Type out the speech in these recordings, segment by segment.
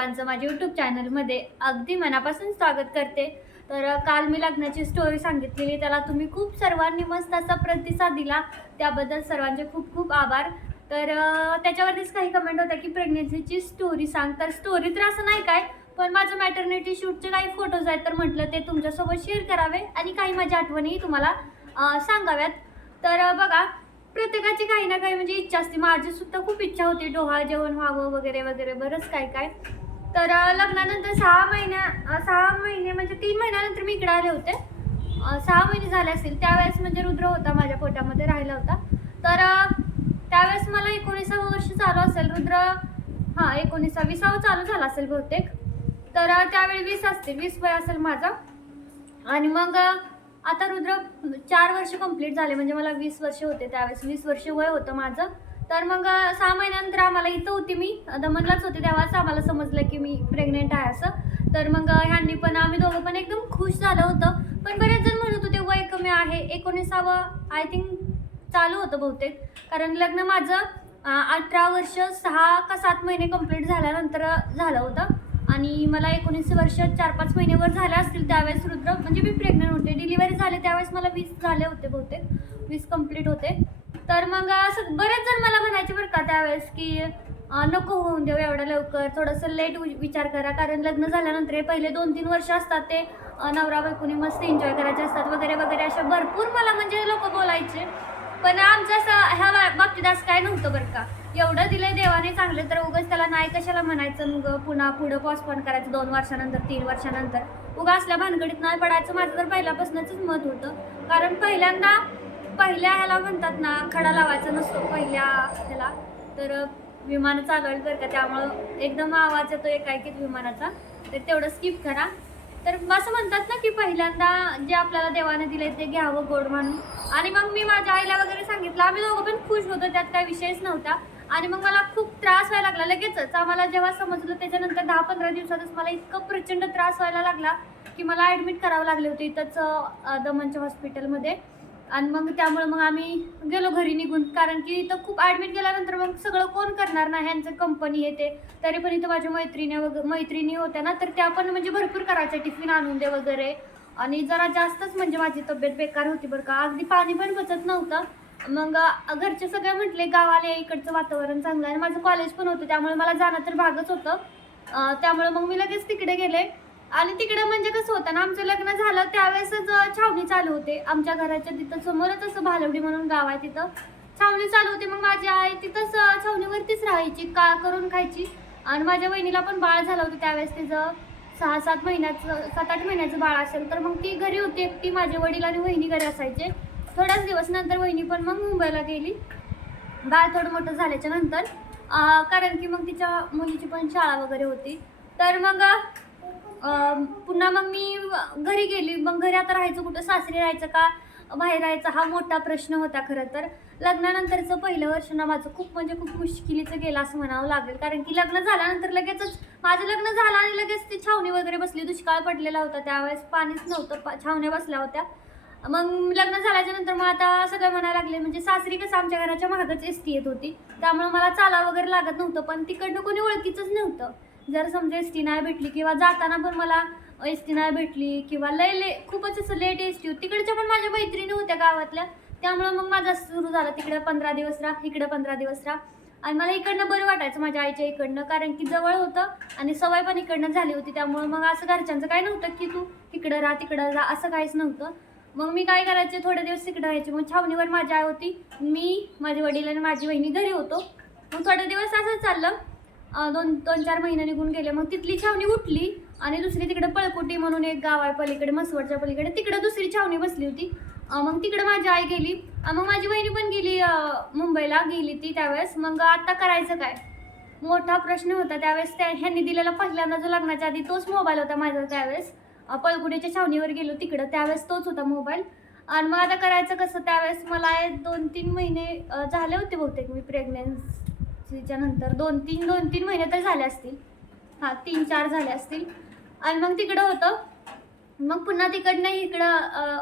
सर्वांचं माझ्या यूट्यूब चॅनलमध्ये अगदी मनापासून स्वागत करते. तर काल मी लग्नाची स्टोरी सांगितलेली त्याला तुम्ही खूप सर्वांनी मस्त असा प्रतिसाद दिला. त्याबद्दल सर्वांचे खूप खूप आभार. तर त्याच्यावरतीच काही कमेंट होत्या की प्रेग्नेन्सीची स्टोरी सांग. तर स्टोरी तर असं नाही काय पण माझं मॅटर्निटी शूटचे काही फोटोज आहेत तर म्हटलं ते तुमच्यासोबत शेअर करावे आणि काही माझ्या आठवणीही तुम्हाला सांगाव्यात. तर बघा प्रत्येकाची काही ना काही म्हणजे इच्छा असते. माझी सुद्धा खूप इच्छा होती डोहाळ जेवण व्हावं वगैरे वगैरे बरंच काय काय. तर लग्नानंतर सहा महिन्या सहा महिने म्हणजे तीन महिन्यानंतर मी इकडे आले होते. सहा महिने झाले असतील. त्यावेळेस म्हणजे रुद्र होता माझ्या पोटामध्ये राहिला होता. तर त्यावेळेस मला एकोणीसावं वर्ष चालू असेल. रुद्र हां एकोणीसा विसावं चालू झालं असेल बहुतेक. तर त्यावेळी वीस असते. वीस वय असेल माझा. आणि मग आता रुद्र चार वर्ष कंप्लीट झाले. म्हणजे मला वीस वर्ष होते त्यावेळेस. वीस वर्ष वय होतं माझं. तर मग सहा महिन्यानंतर आम्हाला इथं होती मी. दमनलाच होते तेव्हाच आम्हाला समजलं की मी प्रेग्नेंट आहे असं. तर मग ह्यांनी पण आम्ही दोघं पण एकदम खुश झालं होतं. पण बरेच जण म्हणत होते वय कमी आहे. एकोणीसावं आय थिंक चालू होतं बहुतेक. कारण लग्न माझं अठरा वर्ष सहा का सात महिने कंप्लीट झाल्यानंतर झालं होतं. आणि मला एकोणीस वर्ष चार पाच महिनेवर झाले असतील त्यावेळेस रुद्र. म्हणजे मी प्रेग्नंट होते. डिलिव्हरी झाले त्यावेळेस मला वीस झाले होते बहुतेक. वीस कंप्लीट होते. तर मग असं बरेच जण मला म्हणायचे बरं का त्यावेळेस की नको होऊन देऊ एवढं लवकर. थोडंसं लेट विचार करा. कारण लग्न झाल्यानंतर हे पहिले दोन तीन वर्ष असतात ते नवरा बायकोनी मस्त एन्जॉय करायचे असतात वगैरे वगैरे अशा भरपूर मला म्हणजे लोक बोलायचे. पण आमचं असं ह्या बा- बाबतीत असं काय नव्हतं बरं का. एवढं दिलंय देवाने चांगलं तर उगाच त्याला नाही कशाला म्हणायचं. मग पुन्हा पुढं पोस्टपोन करायचं दोन वर्षानंतर तीन वर्षानंतर. उगा असल्या भानगडीत नाही पडायचं. माझं तर पहिल्यापासूनच मत होतं. कारण पहिल्यांदा पहिल्या ह्याला म्हणतात ना खडा लावायचा नसतो पहिल्या ह्याला. तर विमान चालवलं बरं का त्यामुळं एकदम आवाज येतो एकाएकीत विमानाचा. तर तेवढं स्किप करा. तर असं म्हणतात ना की पहिल्यांदा जे आपल्याला देवाने दिले ते घ्यावं गोड म्हणून. आणि मग मी माझ्या आईला वगैरे सांगितलं आम्ही दोघं पण खुश होतो त्यात काही विषयच नव्हता. आणि मग मला खूप त्रास व्हायला लागला लगेचच. आम्हाला जेव्हा समजलं त्याच्यानंतर दहा पंधरा दिवसातच मला इतकं प्रचंड त्रास व्हायला लागला की मला ॲडमिट करावं लागले होते इथंच दमनच्या हॉस्पिटलमध्ये आणि मग त्यामुळे मग आम्ही गेलो घरी निघून. कारण की इथं खूप ॲडमिट केल्यानंतर मग सगळं कोण करणार ना ह्यांचं कंपनी येते ते. तरी पण इथं माझ्या मैत्रिणी वगैरे मैत्रिणी होत्या ना तर त्या पण म्हणजे भरपूर करायच्या टिफिन आणून दे वगैरे. आणि जरा जास्तच म्हणजे माझी तब्येत बेकार होती बरं का. अगदी पाणी पण बचत नव्हतं. मग घरचे सगळे म्हटले गावाला इकडचं वातावरण चांगलं आहे. आणि माझं कॉलेज पण होतं त्यामुळे मला जाणं तर भागच होतं. त्यामुळे मग मी लगेच तिकडे गेले. आणि तिकडे म्हणजे कसं होतं ना आमचं लग्न झालं त्यावेळेसच छावणी चालू होते. आमच्या घराच्या तिथं समोरच असं भालवडी म्हणून गाव आहे तिथं. छावणी चालू होती मग माझी आई तिथंच छावणीवरतीच राहायची का करून खायची. आणि माझ्या बहिणीला पण बाळ झालं होतं त्यावेळेस तिचं. सहा सात महिन्याचं सात आठ महिन्याचं बाळ असेल तर मग ती घरी होती एकटी. माझे वडील आणि वहिनी घरी असायचे. थोड्याच दिवस नंतर वहिनी पण मग मुंबईला गेली. बाळ थोडं मोठं झाल्याच्यानंतर कारण की मग तिच्या मुलीची पण शाळा वगैरे होती. तर मग पुन्हा मग मी घरी गेली. मग घरी आता राहायचं कुठं? सासरी राहायचं का? बाहेर राहायचं? हा मोठा प्रश्न होता खरं तर. लग्नानंतरचं पहिलं वर्ष ना माझं खूप म्हणजे खूप मुश्किलीचं गेलं असं म्हणावं लागेल. कारण की लग्न झाल्यानंतर लगेचच माझं लग्न झालं आणि लगेच ती छावणी वगैरे बसली. दुष्काळ पडलेला होता. त्यावेळेस पाणीच नव्हतं. पा छावण्या बसल्या होत्या. मग लग्न झाल्याच्यानंतर मग आता सगळं म्हणायला लागले. म्हणजे सासरी कसं आमच्या घराच्या मागच एस टी येत होती. त्यामुळे मला चाला वगैरे लागत नव्हतं. पण तिकडनं कोणी ओळखीचंच नव्हतं. जर समजा एस टी नाही भेटली किंवा जाताना पण मला एस टी नाही भेटली किंवा लय ले खूपच असं लेट एस टी होती. तिकडच्या पण माझ्या मैत्रिणी होत्या गावातल्या. त्यामुळं मग माझा सुरू झाला तिकडे पंधरा दिवस राहा इकडे पंधरा दिवस राहा. आणि मला इकडनं बरं वाटायचं माझ्या आईच्या इकडनं कारण की जवळ होतं आणि सवय पण इकडनं झाली होती. त्यामुळे मग असं घरच्यांचं काय नव्हतं की तू तिकडं राहा तिकडं राहा असं काहीच नव्हतं. मग मी काय करायचे थोडे दिवस तिकडं राहायचे. मग छावणीवर माझी आई होती. मी माझे वडील आणि माझी बहिणी घरी होतो. मग थोडे दिवस असंच चाललं. दोन दोन चार महिने निघून गेले. मग तिथली छावणी उठली आणि दुसरी तिकडे पळकुटी म्हणून एक गाव आहे पलीकडे मसवडच्या पलीकडे. तिकडे दुसरी छावणी बसली होती. मग तिकडे माझी आई गेली. मग माझी बहिणी पण गेली मुंबईला गेली ती त्यावेळेस. मग आता करायचं काय? मोठा प्रश्न होता त्यावेळेस. त्या ह्यांनी दिलेला पहिल्यांदा जो लग्नाच्या आधी तोच मोबाईल होता माझा त्यावेळेस. पळकुटीच्या छावणीवर गेलो तिकडं. त्यावेळेस तोच होता मोबाईल. आणि मग आता करायचं कसं? त्यावेळेस मला दोन तीन महिने झाले होते बहुतेक मी पाचवीच्या नंतर दोन तीन दोन तीन महिने तर झाले असतील. हां तीन चार झाले असतील. आणि मग तिकडं होतं. मग पुन्हा तिकडनं इकडं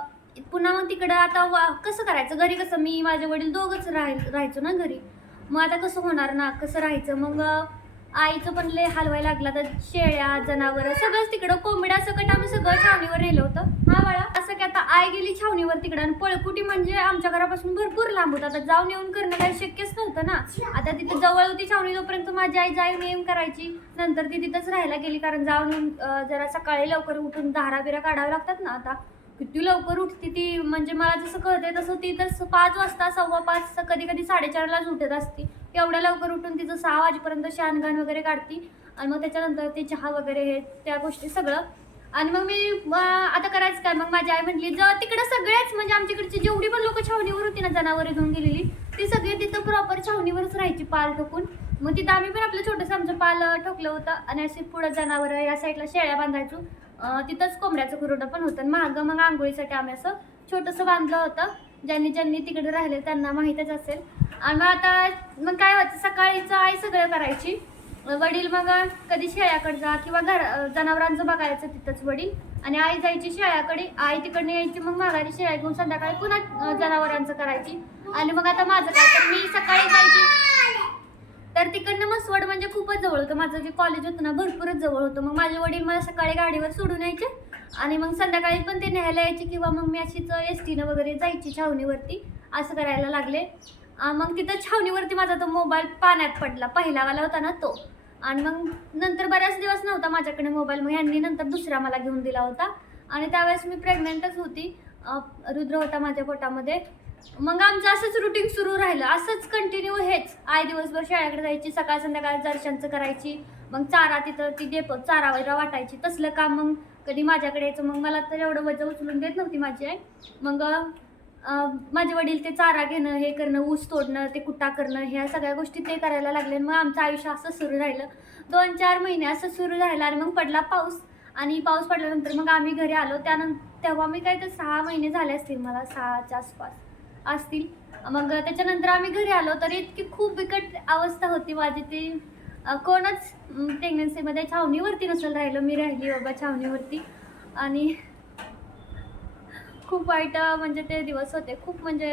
पुन्हा मग तिकडं आता वा कसं करायचं? घरी कसं? मी माझे वडील दोघंच राहाय राहायचो ना घरी. मग आता कसं होणार ना? कसं राहायचं? मग आईचं पण लय हलवायला लागला तर शेळ्या जनावर सगळंच तिकडं. कोंबड्या सकट आम्ही सगळं छावणीवर नेलं होतं. हा बाळा असं की आता आई गेली छावणीवर तिकडं आणि पळकुटी म्हणजे आमच्या घरापासून भरपूर लांब होतं. आता जाऊन येऊन करणं काही शक्यच नव्हतं ना. आता तिथे जवळ होती छावणी तोपर्यंत माझी आई जाऊन येऊन करायची. नंतर ती तिथंच राहायला गेली कारण जाऊन येऊन, जरा सकाळी लवकर उठून धारा बिरा काढाव्या लागतात ना आता. किती लवकर उठते ती? म्हणजे मला जसं कळते तसं ती तर पाच वाजता सव्वा पाच कधी कधी साडेचारलाच उठत असते. एवढ्या लवकर उठून तिचं सहा वाजेपर्यंत शानगान वगैरे काढती आणि मग त्याच्यानंतर ते चहा वगैरे हे त्या गोष्टी सगळं. आणि मग मी आता करायचं काय? मग माझी आई म्हटली जर तिकडं सगळेच म्हणजे आमच्याकडची जेवढी पण लोक छावणीवर होती ना जनावरे घेऊन गेलेली ती सगळी तिथं प्रॉपर छावणीवरच राहायची पाल ठोकून. मग तिथं आम्ही पण आपलं छोटंसं आमचं पाल ठोकलं होतं. आणि असे पुढं जनावरं या साईडला शेळ्या बांधायचो. तिथंच कोंबड्याचं कुरडं पण होतं. मागं मग आंघोळीसाठी आम्ही असं छोटंसं बांधलं होतं. ज्यांनी ज्यांनी तिकडे राहिले त्यांना माहीतच असेल. आणि मग आता मग काय व्हायचं? सकाळीचं आई सगळं करायची. वडील मग कधी शेळ्याकडे जा किंवा घर जनावरांचं बघायचं तिथंच वडील. आणि आई जायची शेळ्याकडे. आई तिकडनं यायची मग माघारी शेळ्या घेऊन संध्याकाळी पुन्हा जनावरांचं करायची. आणि मग आता माझं काय? तर मी सकाळी जायची. तर तिकडनं मसवड म्हणजे खूपच जवळ होतं. माझं जे कॉलेज होतं ना भरपूरच जवळ होतं. मग माझे वडील मला सकाळी गाडीवर सोडून यायचे आणि मग संध्याकाळी पण ते न्यायला यायचे किंवा मग मी अशीच एस टीनं वगैरे जायची छावणीवरती. असं करायला लागले. मग तिथं छावणीवरती माझा तो मोबाईल पाण्यात पडला. पहिलावाला होता ना तो. आणि मग नंतर बऱ्याच दिवस नव्हता माझ्याकडे मोबाईल मग ह्यांनी नंतर दुसरा मला घेऊन दिला होता. आणि त्यावेळेस मी प्रेग्नेंटच होती. रुद्र होता माझ्या पोटामध्ये. मग आमचं असंच रुटीन सुरू राहिलं. असंच कंटिन्यू हेच. आई दिवसभर शाळेकडे जायची सकाळ संध्याकाळ दर्शनचं करायची मग चारा तिथं ती देप चारा वगैरे वाटायची. तसलं काम मग कधी माझ्याकडे यायचं. मग मला तर एवढं वजन उचलून देत नव्हती माझी आई. मग माझे वडील ते चारा घेणं हे करणं ऊस तोडणं ते कुट्टा करणं ह्या सगळ्या गोष्टी ते करायला लागले. मग आमचं आयुष्य असं सुरू राहिलं. दोन चार महिने असं सुरू राहिलं आणि मग पडला पाऊस. आणि पाऊस पडल्यानंतर मग आम्ही घरी आलो. त्यानंतर तेव्हा मी काय तर सहा महिने झाले असतील मला सहाच्या आसपास. असतील. मग त्याच्यानंतर आम्ही घरी आलो तर इतकी खूप बिकट अवस्था होती माझी. ती कोणच प्रेग्नन्सीमध्ये छावणीवरती नसेल राहिलं. मी राहिली बाबा छावणीवरती. आणि खूप वाईट म्हणजे ते दिवस होते. खूप म्हणजे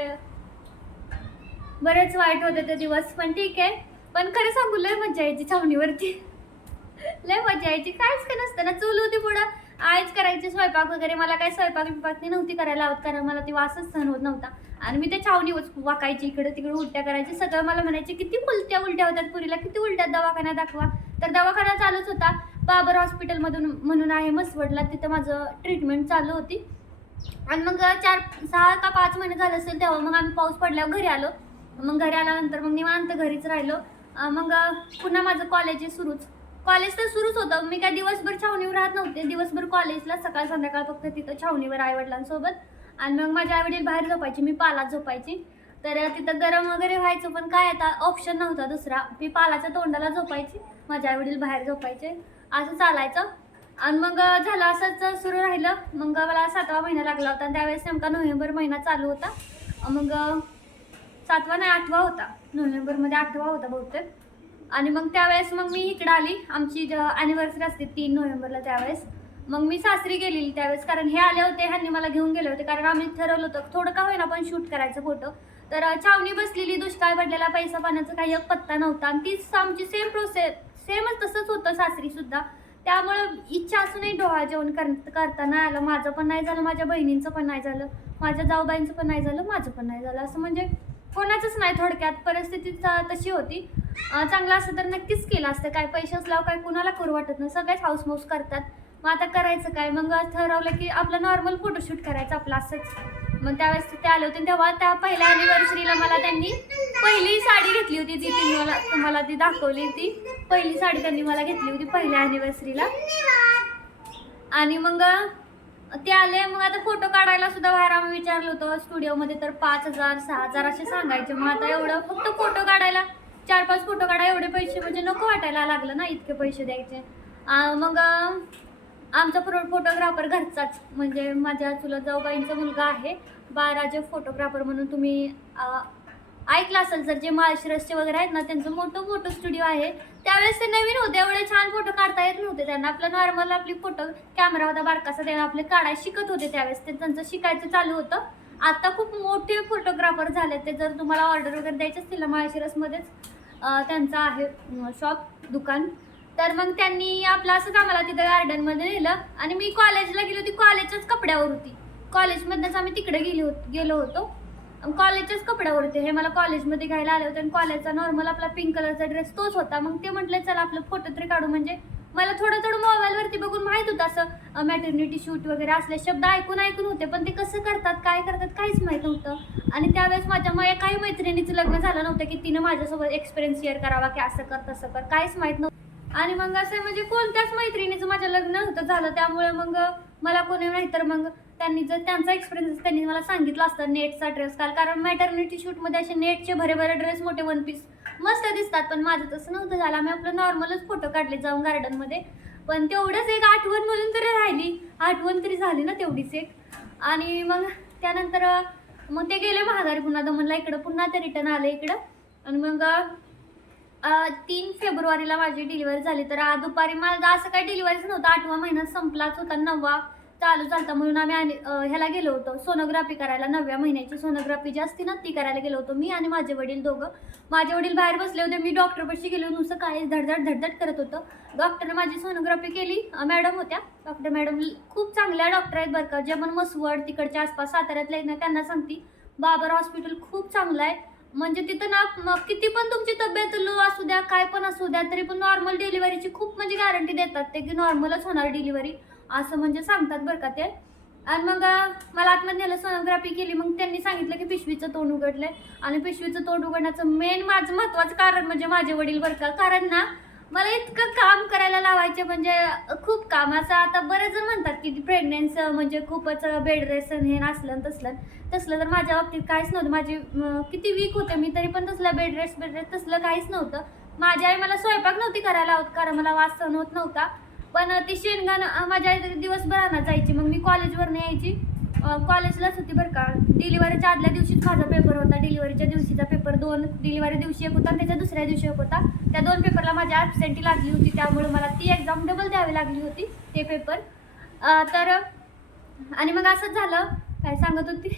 बरेच वाईट होते ते दिवस. पण ठीक आहे. पण खरं सांगू लय मजा यायची छावणीवरती. लय मजा यायची. काहीच काय नसतं ना. चूल होती पुढं. आईच करायची स्वयंपाक वगैरे मला काय स्वयंपाक बिपाक ती नव्हती करायला आवत कारण मला ती वासच सहन होत नव्हता. आणि मी त्या छावणी वाकायची इकडे तिकडे उलट्या करायची सगळं मला म्हणायचे किती उलट्या उलट्या होतात पुरीला किती उलट्या दवाखाना दाखवा. तर दवाखाना चालूच होता. बाबर हॉस्पिटलमधून म्हणून आहे मसवडला तिथं माझं ट्रीटमेंट चालू होती. आणि मग चार सहा का पाच महिने झाले असेल तेव्हा मग आम्ही पाऊस पडल्यावर घरी आलो. मग घरी आल्यानंतर मग निवांत घरीच राहिलो. मग पुन्हा माझं कॉलेज सुरूच. कॉलेज तर सुरूच होतं. मी काय दिवसभर छावणीवर राहत नव्हते. दिवसभर कॉलेजला सकाळ संध्याकाळ फक्त तिथं छावणीवर आईवडिलांसोबत. आणि मग माझे आईवडील बाहेर झोपायची मी पालात झोपायची. तर तिथं गरम वगैरे व्हायचं पण काय आता ऑप्शन नव्हता दुसरा. मी पालाच्या तोंडाला झोपायची. माझे आईवडील बाहेर झोपायचे. असं चालायचं. आणि मग झालं असंच सुरू राहिलं. मग मला सातवा महिना लागला होता त्यावेळेस नेमका नोव्हेंबर महिना चालू होता. मग सातवा नाही आठवा होता. नोव्हेंबरमध्ये आठवा होता बहुतेक. आणि मग त्यावेळेस मग मी इकडं आली. आमची ॲनिव्हर्सरी असते तीन नोव्हेंबरला त्यावेळेस. मग मी सासरी गेलेली त्यावेळेस. कारण हे आले होते ह्यांनी मला घेऊन गेले होते. कारण आम्ही ठरवलं होतं थोडं का होईना पण शूट करायचं फोटो तर छावणी बसलेली दुष्काळ पडलेला पैसा पाण्याचा काही एक पत्ता नव्हता. आणि तीच आमची सेम प्रोसेस सेमच तसंच होतं सासरी सुद्धा. त्यामुळं इच्छा असूनही डोहा जेवण कर करता नाही आलं. माझं पण नाही झालं माझ्या बहिणींचं पण नाही झालं माझ्या जाऊबाईंचं पण नाही झालं माझं पण नाही झालं. असं म्हणजे कोणाचंच नाही थोडक्यात परिस्थिती तशी होती. चांगलं असतं तर नक्कीच केलं असतं. काय पैसे असल्यावर काय कुणाला करू वाटत नाही. सगळेच हाऊसमाऊस करतात. मग आता करायचं काय? मग ठरवलं की आपलं नॉर्मल फोटोशूट करायचं आपलं असंच. मग त्यावेळेस ते आले होते. तेव्हा त्या पहिल्या अॅनिव्हर्सरीला मला त्यांनी पहिली साडी घेतली होती ती ती मला तुम्हाला ती दाखवली ती पहिली साडी त्यांनी मला घेतली होती पहिल्या अॅनिव्हर्सरीला आणि मग ते आले. मग आता फोटो काढायला सुद्धा बाहेर आम्ही विचारलं होतं. स्टुडिओमध्ये तर पाच हजार सहा हजार असे सांगायचे. मग आता एवढं फक्त फोटो काढायला चार पाच फोटो काढा एवढे पैसे म्हणजे नको वाटायला लागलं ना इतके पैसे द्यायचे. मग आमचा प्रो फोटोग्राफर घरचाच म्हणजे माझ्या चुलत जाऊबाईंचा मुलगा आहे. बाळराजे फोटोग्राफर म्हणून तुम्ही ऐकलं असेल तर जे माळशिरसचे वगैरे आहेत ना त्यांचं मोठं फोटो स्टुडिओ आहे. त्यावेळेस ते नवीन होते एवढे छान फोटो काढता येत नव्हते त्यांना. आपलं नॉर्मल आपली फोटो कॅमेरा होता बारकासा त्यांना आपले काढायला शिकत होते त्यावेळेस. ते त्यांचं शिकायचं चालू होतं. आता खूप मोठे फोटोग्राफर झाले ते जर तुम्हाला ऑर्डर वगैरे द्यायचे असतील ना माळशिरसमध्येच त्यांचं आहे शॉप दुकान. तर मग त्यांनी आपलं असंच आम्हाला तिथं गार्डनमध्ये नेलं आणि मी कॉलेजला गेली होती. कॉलेजच्याच कपड्यावर होती. कॉलेजमधनंच आम्ही तिकडे गेली होत गेलो होतो. कॉलेजच्याच कपड्यावर होते. हे मला कॉलेजमध्ये घ्यायला आले होते आणि कॉलेजचा नॉर्मल आपला पिंक कलरचा ड्रेस तोच होता. मग ते म्हटलं चला आपलं फोटो तरी काढू. म्हणजे मला थोडं थोडं मोबाईलवरती बघून माहीत होतं असं मॅटर्निटी शूट वगैरे असले शब्द ऐकून ऐकून होते पण ते कसं करतात काय करतात काहीच माहीत नव्हतं. आणि त्यावेळेस माझ्या मग काही मैत्रिणीचं लग्न झालं नव्हतं की तिनं माझ्यासोबत एक्सपिरियन्स शेअर करावा की असं कर तसं कर काहीच माहीत नव्हतं. आणि मग असं म्हणजे कोणत्याच मैत्रिणीचं माझं लग्न नव्हतं झालं त्यामुळे मग मला कोणी नाही तर मग त्यांनी जर त्यांचा एक्सपिरियन्स त्यांनी मला सांगितलं असतं नेटचा ड्रेस काल कारण मॅटर्निटी शूटमध्ये असे नेटचे भरे भरे ड्रेस मोठे वन पीस मस्त दिसतात पण माझं तसं नव्हतं झालं. आम्ही आपलं नॉर्मलच फोटो काढले जाऊन गार्डनमध्ये. पण तेवढंच एक आठवण म्हणून तरी राहिली. आठवण तरी झाली ना तेवढीच एक. आणि मग त्यानंतर मग ते गेले महागारी पुन्हा दमनला. इकडं पुन्हा ते रिटर्न आले इकडं. आणि मग तीन फेब्रुवारीला माझी डिलिव्हरी झाली. तर दुपारी माझा असं काही डिलिव्हरीच नव्हतं. आठवा महिना संपलाच होता नववा. चालू चालता म्हणून आम्ही आणि- ह्याला गेलो होतो. सोनोग्राफी करायला नवव्या महिन्याची सोनोग्राफी जी असते ना ती करायला गेलो होतो. मी आणि माझे वडील दोघं. माझे वडील बाहेर बसले होते. मी डॉक्टरपाशी गेलो नुसतं काय धडधड धडधड करत होतं. डॉक्टरने माझी सोनोग्राफी केली. मॅडम होत्या. डॉक्टर मॅडम खूप चांगल्या डॉक्टर आहेत बरं का. जे पण मसवड तिकडच्या आसपास साताऱ्यातल्या आहेत ना त्यांना सांगते बाबर हॉस्पिटल खूप चांगलं आहे. म्हणजे तिथं ना किती पण तुमची तब्येत लो असू द्या काय पण असू द्या तरी पण नॉर्मल डिलिव्हरीची खूप म्हणजे गॅरंटी देतात. ते की नॉर्मलच होणार डिलिव्हरी असं म्हणजे सांगतात बरं का ते. आणि मग मला आतमध्ये नेलं सोनोग्राफी केली. मग त्यांनी सांगितलं की पिशवीचं तोंड उघडलंय. आणि पिशवीचं तोंड उघडण्याचं मेन माझं महत्त्वाचं कारण म्हणजे माझे वडील बरं का. कारण ना मला इतकं काम करायला लावायचे म्हणजे खूप काम. असं आता बरेच जण म्हणतात की प्रेग्नेन्स म्हणजे खूपच बेड रेसन हे असलं तसलं. तसलं तर माझ्या बाबतीत काहीच नव्हतं. माझी किती वीक होते मी तरी पण तसलं बेड रेस्ट बेड रेस्ट तसलं काहीच नव्हतं. माझी आई मला स्वयंपाक नव्हती करायला होत कारण मला वास सहन होत नव्हता. पण ती शेणगाण माझ्या आई दिवसभर आणा जायची. मग मी कॉलेजवरनं यायची. कॉलेजलाच होती बरं का. डिलिव्हरीच्या आदल्या दिवशीच माझा पेपर होता. डिलिव्हरीच्या दिवशीचा पेपर दोन. डिलिव्हरी दिवशी एक होता आणि त्याच्या दुसऱ्या दिवशी एक होता. त्या दोन पेपरला माझ्या ॲबसेंटी लागली होती. त्यामुळे मला ती एक्झाम डबल द्यावी लागली होती ते पेपर तर आणि मग असंच झालं. काय सांगत होती?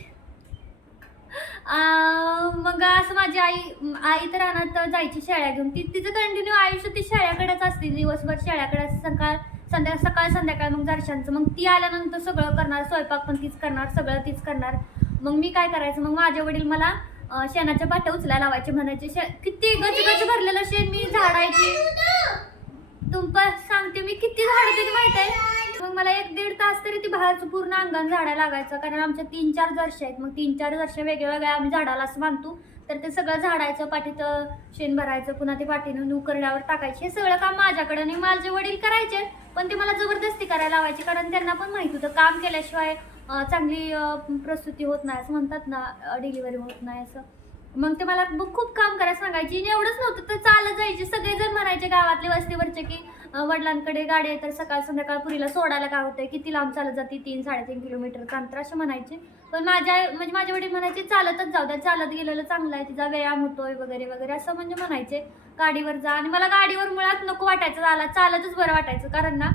मग असं माझी आई आई तर रानात जायची शेळ्या घेऊन. ती तिचं कंटिन्यू आयुष्य ती शेळ्याकडेच असते. दिवसभर शेळ्याकडे सकाळ संध्या सकाळ संध्याकाळ मग दर्शनचं. मग ती आल्यानंतर सगळं करणार. स्वयंपाक पण तीच करणार. सगळं तीच करणार. मग मी काय करायचं? मग माझे वडील मला शेणाच्या पाट्या उचला लावायचे. म्हणायचे शे किती गच गच भरलेलं शेण मी झाडायची. तुम सांगते मी किती झाड तरी माहीत आहे? मग मला एक दीड तास तरी ती बाहेरचं पूर्ण अंगण झाडा लागायचं कारण आमच्या तीन चार वर्ष आहेत. मग तीन चार वर्ष वेगळ्या वेगळ्या आम्ही झाडाला असं बांधतो. तर ते सगळं झाडायचं पाठीचं शेण भरायचं पुन्हा ते पाठीनं उकरड्यावर टाकायचे. हे सगळं काम माझ्याकडे नाही माझे वडील करायचे पण ते मला जबरदस्ती करायला लावायचे कारण त्यांना पण माहीत होतं काम केल्याशिवाय चांगली प्रसूती होत नाही असं म्हणतात ना डिलिव्हरी होत नाही असं. मग ते मला खूप काम करायला सांगायची. एवढंच नव्हतं तर चालत जायचे. सगळेजण म्हणायचे गावातले वस्तीवरचे की वडिलांकडे गाडी आहे तर सकाळ संध्याकाळ पुरीला सोडायला काय होतंय? किती लांब चालत जाते? तीन साडेतीन किलोमीटर अंतर असं म्हणायचे. पण माझ्या आई- म्हणजे माझे वडील म्हणायचे चालतच जाऊ द्या चालत गेलेलं चांगलं आहे तिचा व्यायाम होतोय वगैरे वगैरे असं म्हणजे म्हणायचे. गाडीवर जा. आणि मला गाडीवर मुळात नको वाटायचं झाला चालतच बरं वाटायचं. कारण ना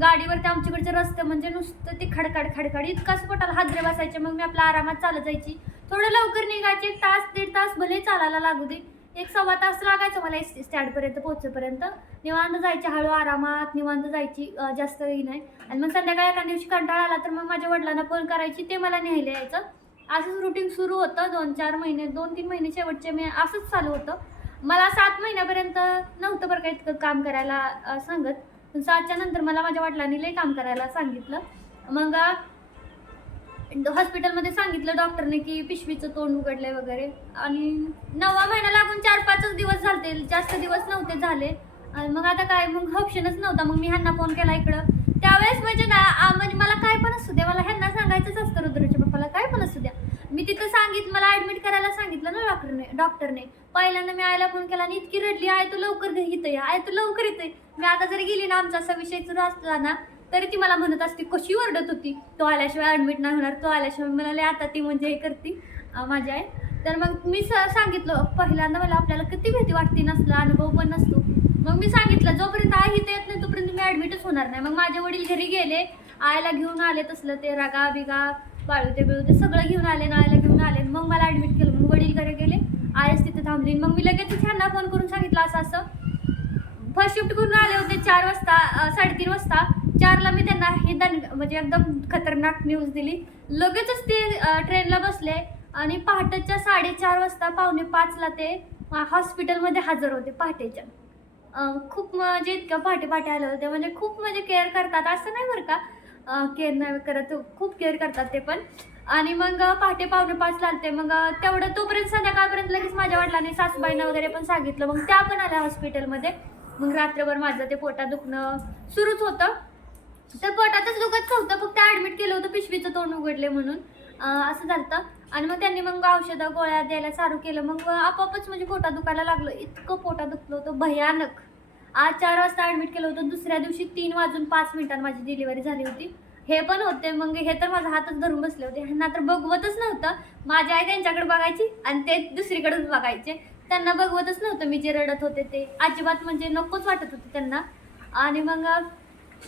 गाडीवरती आमच्याकडचे रस्ते म्हणजे नुसतं ते खडखड खडखड. इतकाच पोटाला हादरे बसायचे मग मी आपल्या आरामात चालत जायची. थोडं लवकर निघायची एक तास दीड तास भले चालायला लागू दे. एक सव्वा तास लागायचं मला एस टी स्टँडपर्यंत पोहोचेपर्यंत. निवांत जायची हळू आरामात निवांत जायची जास्त ही नाही. आणि मग संध्याकाळी एका दिवशी कंटाळा आला तर मग माझ्या वडिलांना फोन करायची ते मला न्यायला यायचं. असंच रुटीन सुरू होतं. दोन चार महिने दोन तीन महिने शेवटचे मी असंच चालू होतं. मला सात महिन्यापर्यंत नव्हतं बरं का इतकं काम करायला सांगत. पण सातच्या नंतर मला माझ्या वडिलांनी लई काम करायला सांगितलं. मग हॉस्पिटलमध्ये सांगितलं डॉक्टरने की पिशवीचं तोंड उघडलंय वगैरे. आणि नववा महिना लागून चार पाचच दिवस झाले जास्त दिवस नव्हते झाले. आणि मग आता काय मग ऑप्शनच नव्हता. मग मी ह्यांना फोन केला इकडं. त्यावेळेस म्हणजे ना म्हणजे मला काय पण असू द्या मला ह्यांना सांगायचंच असतं रुद्रच्या पप्पाला काय पण असू द्या. मी तिथं सांगितलं मला ऍडमिट करायला सांगितलं ना डॉक्टरने डॉक्टरने पहिल्यांदा मी आयला फोन केला आणि इतकी रडली आय तू लवकर घरी इथं या आय तू लवकर येते मी आता जरी गेली ना आमचा असा विषय सुरू असला ना तरी ती मला म्हणत असते कशी ओरडत होती? तो आल्याशिवाय ॲडमिट नाही होणार. तो आल्याशिवाय म्हणाले आता ती म्हणजे हे करते माझी आई. तर मग मी स सांगितलं पहिल्यांदा मला आपल्याला किती भीती वाटते नसला अनुभव पण नसतो. मग मी सांगितलं जोपर्यंत आई इथे येत नाही तोपर्यंत मी ॲडमिटच होणार नाही. मग माझे वडील घरी गेले आईला घेऊन आले तसलं ते रागा बिगा बाळू ते बिळू ते सगळं घेऊन आले ना आईला घेऊन आले. मग मला ॲडमिट केलं. मग वडील घरी गेले आयच तिथे थांबली. मग मी लगेच ह्यांना फोन करून सांगितलं असं असं. फर्स्ट शिफ्ट करून आले होते चार वाजता साडेतीन वाजता. चारला मी त्यांना हे म्हणजे एकदम खतरनाक न्यूज दिली. लगेचच ते ट्रेनला बसले आणि पहाटेच्या साडेचार वाजता पावणे पाचला ते हॉस्पिटलमध्ये हजर होते पहाटेच्या. खूप म्हणजे इतकं पहाटे पहाटे आले होते. म्हणजे खूप म्हणजे केअर करतात. असं नाही बरं का? केअर नाही करत. खूप केअर करतात ते पण. आणि मग पहाटे पावणे पाच लागते मग तेवढं तोपर्यंत संध्याकाळपर्यंत लगेच माझ्या वडिलांनी सासूबाईंना वगैरे पण सांगितलं. मग त्या पण आल्या हॉस्पिटलमध्ये मग रात्रभर माझं ते पोटात दुखणं सुरूच होतं. तर पोटातच दुखत नव्हतं फक्त ॲडमिट केलं होतं पिशवीचं तोंड उघडले म्हणून. असं झालं आणि मग त्यांनी मग औषधं गोळ्या द्यायला चालू केलं. मग आपोआपच म्हणजे पोटा दुखायला लागलं. इतकं पोटा दुखलं होतं भयानक. आज चार वाजता ॲडमिट केलं होतं. दुसऱ्या दिवशी तीन वाजून पाच मिनिटात माझी डिलिव्हरी झाली होती. हे पण होते. मग हे तर माझा हातच धरून बसले होते. ह्यांना तर बघवतच नव्हतं. माझी आई त्यांच्याकडे बघायची आणि ते दुसरीकडेच बघायचे. त्यांना बघवतच नव्हतं मी जे रडत होते ते. अजिबात म्हणजे नकोच वाटत होते त्यांना. आणि मग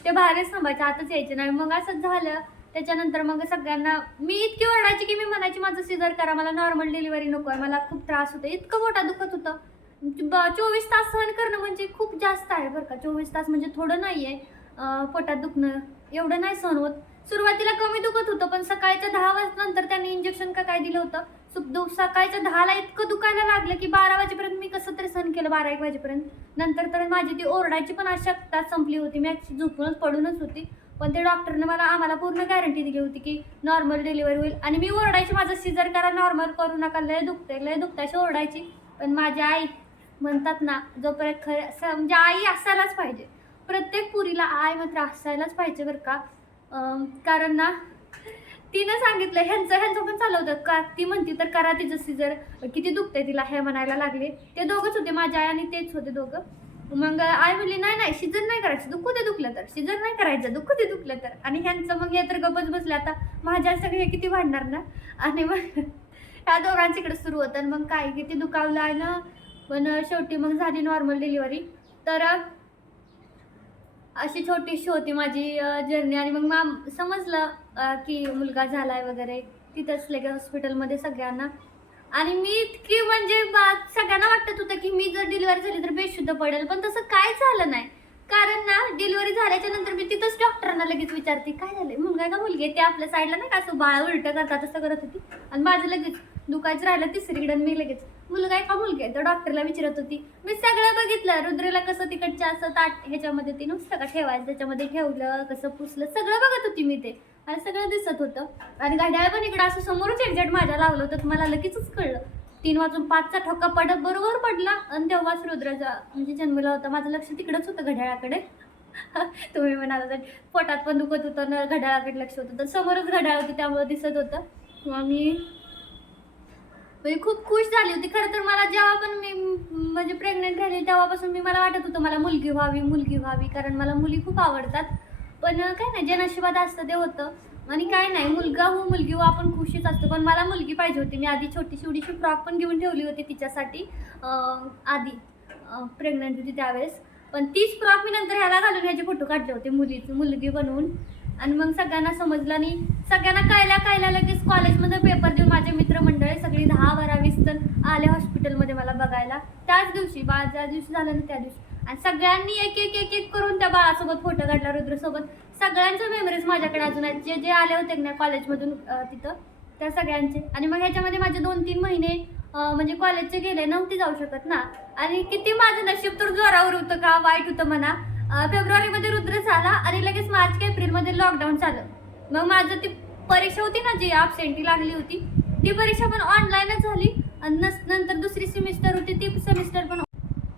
ते बाहेरच थांबायचे आतच यायचे नाही. मग असंच झालं. त्याच्यानंतर मग सगळ्यांना मी इतकी ओरडायची की मी म्हणायची माझं सिझर करा मला नॉर्मल डिलिव्हरी नको आहे. मला खूप त्रास होतो इतकं मोठा दुखत होतं. ब- चोवीस तास सहन करणं म्हणजे खूप जास्त आहे बरं का. चोवीस तास म्हणजे थोडं नाही आहे पोटात दुखणं एवढं नाही सहन होत. सुरुवातीला कमी दुखत होतं पण सकाळच्या दहा वाजल्यानंतर त्यांनी इंजेक्शन का काय दिलं होतं? सकाळच्या दहाला इतकं दुखायला लागलं की बारा वाजेपर्यंत मी कसं तरी सण केलं बारा एक वाजेपर्यंत. नंतर तर माझी ती ओरडायची पण आवश्यकता संपली होती. मी actually झोपूनच पडूनच होती. पण ते डॉक्टरने मला आम्हाला पूर्ण गॅरंटी दिली होती की नॉर्मल डिलिव्हरी होईल. आणि मी ओरडायची माझं सिजर करा नॉर्मल करू नका लय दुखते लय दुखते अशी ओरडायची. पण माझी आई म्हणतात ना जोपर्यंत खरं असं म्हणजे आई असायलाच पाहिजे. प्रत्येक पुरीला आई मात्र असायलाच पाहिजे बरं का. कारण ना तिनं सांगितलं ह्यांचं ह्यांचं पण चालू होतं का? ती म्हणती तर करा तिचं सीजर किती दुखतंय तिला हे म्हणायला लागले. ते दोघंच होते माझ्या आई आणि तेच होते दोघं. मग आई म्हणली नाही नाही सीजन नाही करायचं. दुखू दे दुखलं तर? सीजन नाही करायचं. दुखू दे दुखलं तर? आणि ह्यांचं मग हे तर गपच बसले. आता माझ्या सगळे किती वाढणार ना? आणि मग ह्या दोघांच्याकडे सुरू होतं आणि मग काय किती दुखावलं आहे ना? पण शेवटी मग झाली नॉर्मल डिलिव्हरी तर अशी छोटीशी होती माझी जर्नी आणि मग माम समजलं की मुलगा झालाय वगैरे तिथंच लगेच हॉस्पिटलमध्ये सगळ्यांना. आणि मी इतकी म्हणजे बा- सगळ्यांना वाटत होतं की मी जर डिलिव्हरी झाली तर बेशुद्ध पडेल पण तसं काय झालं नाही. कारण ना डिलिव्हरी झाल्याच्यानंतर मी तिथंच डॉक्टरांना लगेच विचारते काय झालंय? मुलगा आहे का मुलगी ते आपल्या साईडला नाही का असं बाळ उलटं करतात तसं करत होती. आणि माझं लगेच दुखायचं राहिलं तिसरीकडे मी लगेच मुलगा आहे का मुलगी आहे तर डॉक्टरला विचारत होती मी सगळं बघितलं रुद्रेला कसं तिकडच्या असं ताट ह्याच्यामध्ये ते नुसतं का ठेवायचं त्याच्यामध्ये ठेवलं कसं पुसलं सगळं बघत होती मी ते. मला सगळं दिसत होतं. आणि घड्याळ पण इकडं असं समोरच एक्झॅक्ट माझ्या लावलं होतं मला लगेचच कळलं. तीन वाजून पाचचा ठोका पडत बरोबर पडला. आणि तेव्हाच रुद्राचा म्हणजे जन्मला होता माझं लक्ष तिकडंच होतं घड्याळाकडे. तुम्ही म्हणाला तर पोटात पण दुखत होतं ना घड्याळाकडे लक्ष होतं तर समोरच घड्याळ होती त्यामुळे दिसत होतं. मग मी म्हणजे खूप खुश झाली होती. खरं तर मला जेव्हा पण मी म्हणजे प्रेग्नेंट राहिली तेव्हापासून मी मला वाटत होतं मला मुलगी व्हावी मुलगी व्हावी कारण मला मुली खूप आवडतात. पण काय नाही जे नशिबात असतं ते होतं. आणि काय नाही मुलगा हो मुलगी हो आपण खुशीच असतो. पण मला मुलगी पाहिजे होती. मी आधी छोटी शिवडीची फ्रॉक पण घेऊन ठेवली होती तिच्यासाठी. आधी प्रेग्नंट होती त्यावेळेस. पण तीच फ्रॉक मी नंतर ह्याला घालून ह्याचे फोटो काढले होते मुलीचे मुलगी बनवून. आणि मग सगळ्यांना समजलं आणि सगळ्यांना कळल्या कळल्या लगेच कॉलेजमध्ये पेपर देऊन माझे मित्रमंडळी सगळी दहा बारा वीस जण आले हॉस्पिटलमध्ये मला बघायला. त्याच दिवशी बाळ ज्या दिवशी झालं ना त्या दिवशी. आणि सगळ्यांनी एक एक एक एक करून त्या बाळासोबत फोटो काढला रुद्रसोबत. सगळ्यांच्या मेमरीज माझ्याकडे अजून आहेत. जे जे आले होते ना कॉलेजमधून तिथं त्या सगळ्यांचे. आणि मग ह्याच्यामध्ये माझे दोन तीन महिने म्हणजे कॉलेजचे गेले नव्हते जाऊ शकत ना. आणि किती माझं नशीब तर जोरावर होतं का वाईट होतं म्हणा. फेब्रुवारीमध्ये रुद्र झाला आणि लगेच मार्च एप्रिलमध्ये लॉकडाऊन झालं. मग माझं ती परीक्षा होती ना जी absentee लागली होती ती परीक्षा पण ऑनलाईनच झाली. आणि नस- नंतर दुसरी सेमिस्टर होती ती सेमिस्टर पण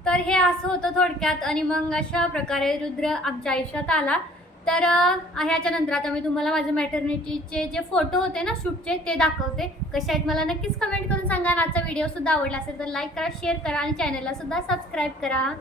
तर हे असं होतं थोडक्यात. आणि मग अशा प्रकारे रुद्र आमच्या आयुष्यात आला. तर ह्याच्या नंतर आता मी तुम्हाला माझ्या मॅटर्निटीचे जे फोटो होते ना शूटचे ते दाखवते. कसे आहेत मला नक्कीच कमेंट करून सांगा. आजचा व्हिडिओ सुद्धा आवडला असेल तर लाईक करा शेअर करा आणि चॅनलला सुद्धा सबस्क्राईब करा.